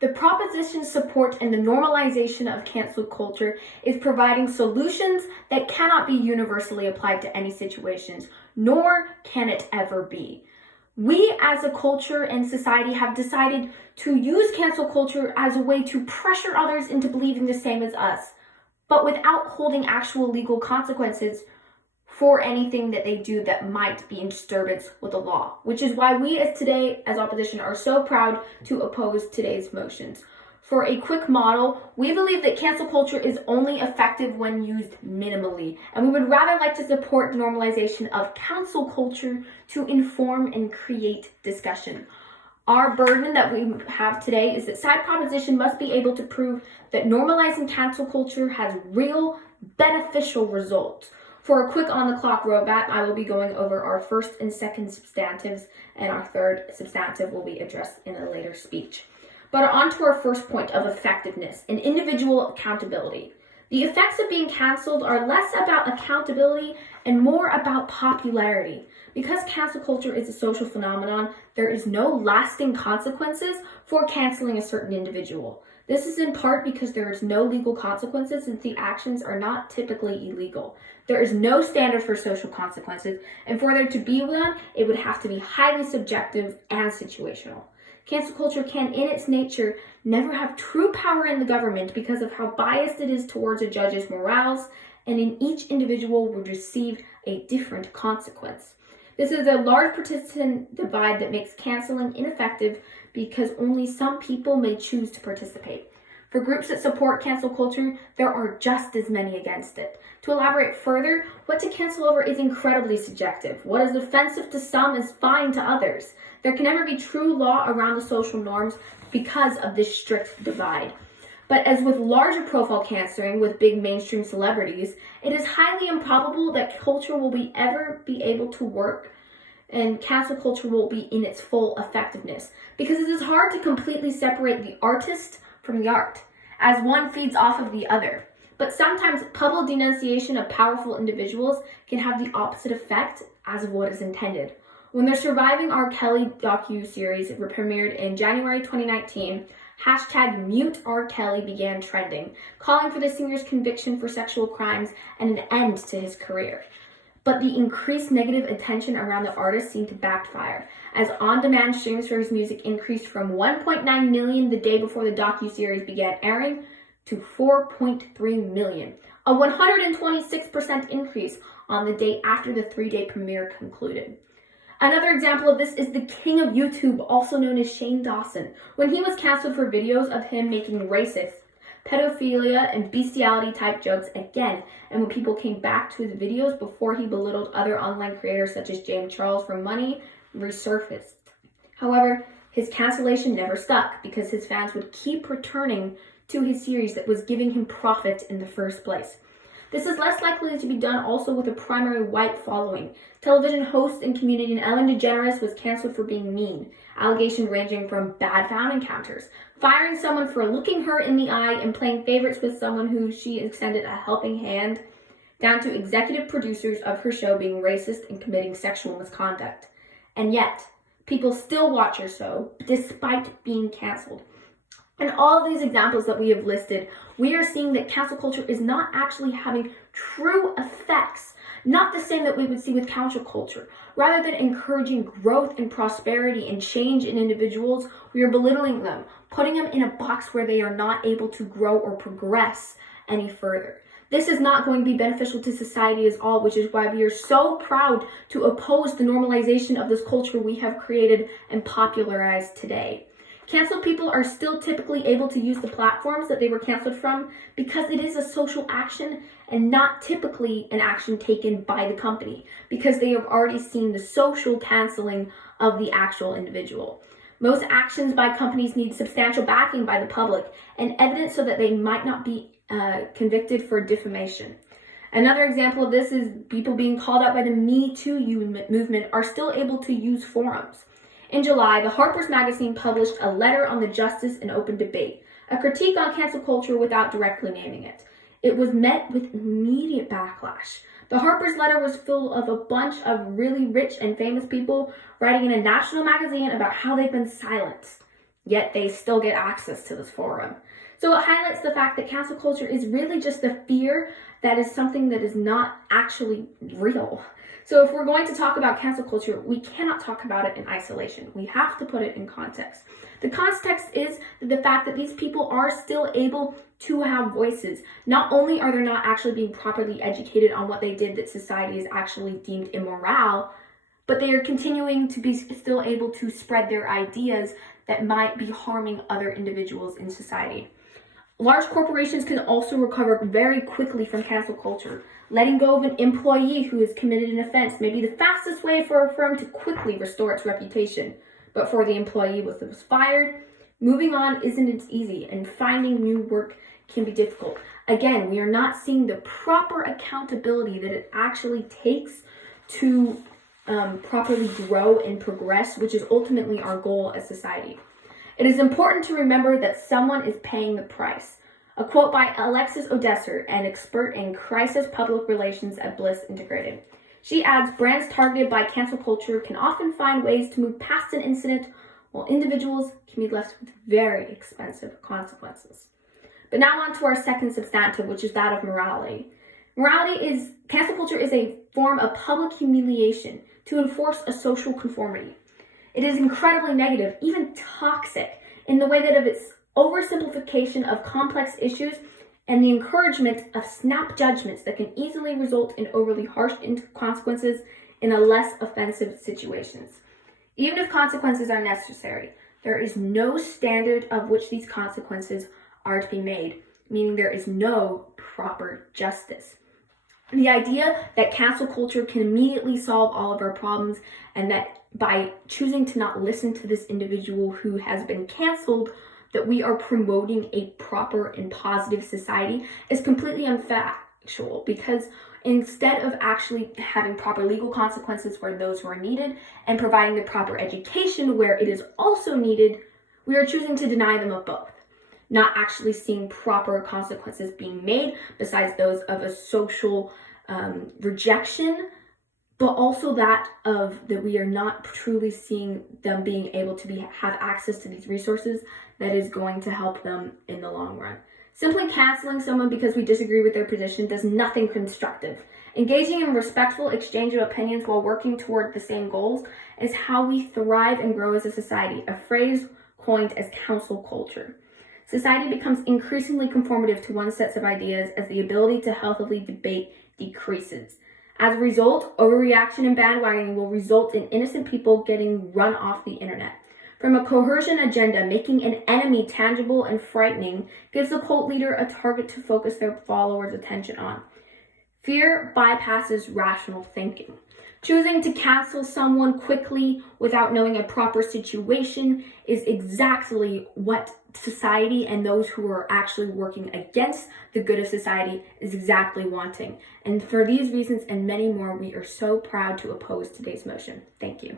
The proposition's support and the normalization of cancel culture is providing solutions that cannot be universally applied to any situations, nor can it ever be. We as a culture and society have decided to use cancel culture as a way to pressure others into believing the same as us, but without holding actual legal consequences for anything that they do that might be in disturbance with the law, which is why we as opposition are so proud to oppose today's motions. For a quick model, we believe that cancel culture is only effective when used minimally, and we would rather like to support the normalization of cancel culture to inform and create discussion. Our burden that we have today is that side proposition must be able to prove that normalizing cancel culture has real beneficial results. For a quick on-the-clock roadmap, I will be going over our first and second substantives, and our third substantive will be addressed in a later speech. But on to our first point of effectiveness and individual accountability. The effects of being canceled are less about accountability and more about popularity. Because cancel culture is a social phenomenon, there is no lasting consequences for canceling a certain individual. This is in part because there is no legal consequences since the actions are not typically illegal. There is no standard for social consequences, and for there to be one, it would have to be highly subjective and situational. Cancel culture can, in its nature, never have true power in the government because of how biased it is towards a judge's morals, and in each individual would receive a different consequence. This is a large participant divide that makes canceling ineffective because only some people may choose to participate. For groups that support cancel culture, there are just as many against it. To elaborate further, what to cancel over is incredibly subjective. What is offensive to some is fine to others. There can never be true law around the social norms because of this strict divide. But as with larger profile canceling with big mainstream celebrities, it is highly improbable that culture will ever be able to work and cancel culture will be in its full effectiveness, because it is hard to completely separate the artist from the art, as one feeds off of the other. But sometimes public denunciation of powerful individuals can have the opposite effect as of what is intended. When the Surviving R. Kelly docu-series premiered in January 2019, hashtag Mute R. Kelly began trending, calling for the singer's conviction for sexual crimes and an end to his career. But the increased negative attention around the artist seemed to backfire, as on-demand streams for his music increased from 1.9 million the day before the docu-series began airing to 4.3 million, a 126% increase on the day after the 3-day premiere concluded. Another example of this is the king of YouTube, also known as Shane Dawson, when he was canceled for videos of him making racist, pedophilia, and bestiality type jokes again, and when people came back to his videos before he belittled other online creators such as James Charles for money, resurfaced. However, his cancellation never stuck because his fans would keep returning to his series that was giving him profit in the first place. This is less likely to be done also with a primary white following. Television host and comedian Ellen DeGeneres was canceled for being mean, allegations ranging from bad fan encounters, firing someone for looking her in the eye and playing favorites with someone who she extended a helping hand, down to executive producers of her show being racist and committing sexual misconduct. And yet, people still watch her show despite being canceled. In all of these examples that we have listed, we are seeing that cancel culture is not actually having true effects, not the same that we would see with counterculture. Rather than encouraging growth and prosperity and change in individuals, we are belittling them, putting them in a box where they are not able to grow or progress any further. This is not going to be beneficial to society as all, which is why we are so proud to oppose the normalization of this culture we have created and popularized today. Canceled people are still typically able to use the platforms that they were canceled from because it is a social action and not typically an action taken by the company, because they have already seen the social canceling of the actual individual. Most actions by companies need substantial backing by the public and evidence so that they might not be convicted for defamation. Another example of this is people being called out by the Me Too movement are still able to use forums. In July, the Harper's Magazine published a letter on the justice and open debate, a critique on cancel culture without directly naming it. It was met with immediate backlash. The Harper's letter was full of a bunch of really rich and famous people writing in a national magazine about how they've been silenced. yet they still get access to this forum. So it highlights the fact that cancel culture is really just the fear that is something that is not actually real. So if we're going to talk about cancel culture, we cannot talk about it in isolation. We have to put it in context. The context is the fact that these people are still able to have voices. Not only are they not actually being properly educated on what they did that society is actually deemed immoral, but they are continuing to be still able to spread their ideas that might be harming other individuals in society. Large corporations can also recover very quickly from cancel culture. Letting go of an employee who has committed an offense may be the fastest way for a firm to quickly restore its reputation. But for the employee who was fired, moving on isn't as easy, and finding new work can be difficult. Again, we are not seeing the proper accountability that it actually takes to properly grow and progress, which is ultimately our goal as society. It is important to remember that someone is paying the price. A quote by Alexis Odesser, an expert in crisis public relations at Bliss Integrated. She adds, brands targeted by cancel culture can often find ways to move past an incident, while individuals can be left with very expensive consequences. But now on to our second substantive, which is that of morality. Cancel culture is a form of public humiliation to enforce a social conformity. It is incredibly negative, even toxic, in the way that of its oversimplification of complex issues and the encouragement of snap judgments that can easily result in overly harsh consequences in a less offensive situations. Even if consequences are necessary, there is no standard of which these consequences are to be made, meaning there is no proper justice. The idea that cancel culture can immediately solve all of our problems, and that by choosing to not listen to this individual who has been canceled, that we are promoting a proper and positive society, is completely unfactual, because instead of actually having proper legal consequences for those who are needed and providing the proper education where it is also needed, we are choosing to deny them of both, not actually seeing proper consequences being made besides those of a social rejection, but also that we are not truly seeing them being able to have access to these resources that is going to help them in the long run. Simply canceling someone because we disagree with their position does nothing constructive. Engaging in respectful exchange of opinions while working toward the same goals is how we thrive and grow as a society, a phrase coined as cancel culture. Society becomes increasingly conformative to one set of ideas as the ability to healthily debate decreases. As a result, overreaction and bandwagoning will result in innocent people getting run off the internet. From a coercion agenda, making an enemy tangible and frightening gives a cult leader a target to focus their followers' attention on. Fear bypasses rational thinking. Choosing to cancel someone quickly without knowing a proper situation is exactly what society and those who are actually working against the good of society is exactly wanting. And for these reasons and many more, we are so proud to oppose today's motion. Thank you.